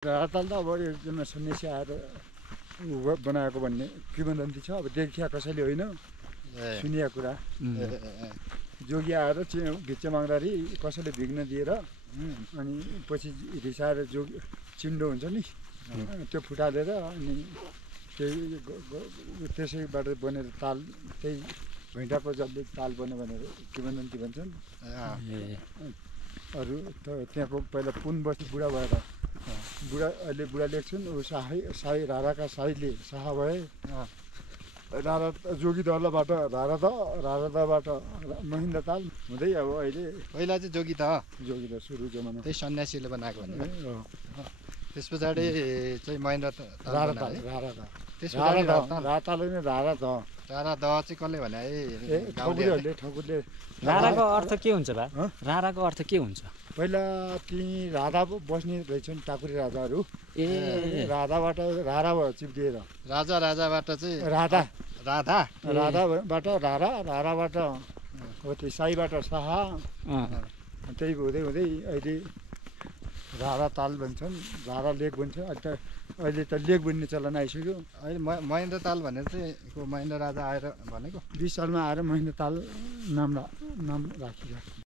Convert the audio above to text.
राताल त अब एकजना सन्यासी आएर बनाएको भन्ने किंवदन्ती छ। अब देखिया कसैले होइन, सुनिया कुरा। जोगी आएर भिक्षा माग्दाखेरि कसैले भिग्न दिएर अनि पछि रिसाएर जोगी चिन्डो हुन्छ नि, त्यो फुटालेर अनि त्यसैबाट बनेर ताल, त्यही भैँटाको जसले ताल बन्यो भनेर किंवदन्ती भन्छन्। अरू त त्यहाँको पहिला पुन बस्ती बुढा भएर अहिले बुढा लेख्छन्। ऊ साई राराका साईले शाह भए। रारा जोगी दलबाट राराबाट महेन्द्र ताल हुँदै अब अहिले पहिला चाहिँ जोगी त सुरु जमाना त्यही सन्यासीले बनाएको भने त्यस पछाडि चाहिँ महेन्द्र राताले नै रारा द चाहिँ कसले भने है ठकुरले। राराको अर्थ के हुन्छ बा? राराको अर्थ के हुन्छ? पहिला ती राधा बस्ने रहेछन् टाकुरी राजाहरू। राधाबाट रारा भयो चिप्लिएर। राजाबाट चाहिँ राधाबाट राराबाट हो त्यो साईबाट शाह, त्यही हुँदै अहिले रारा ताल भन्छन्, रारा लेक भन्छ। अहिले त लेक बन्ने चलन आइसक्यो। अहिले महेन्द्र ताल भनेर चाहिँ महेन्द्र राजा आएर भनेको 20 सालमा आएर महेन्द्र ताल नाम राखियो।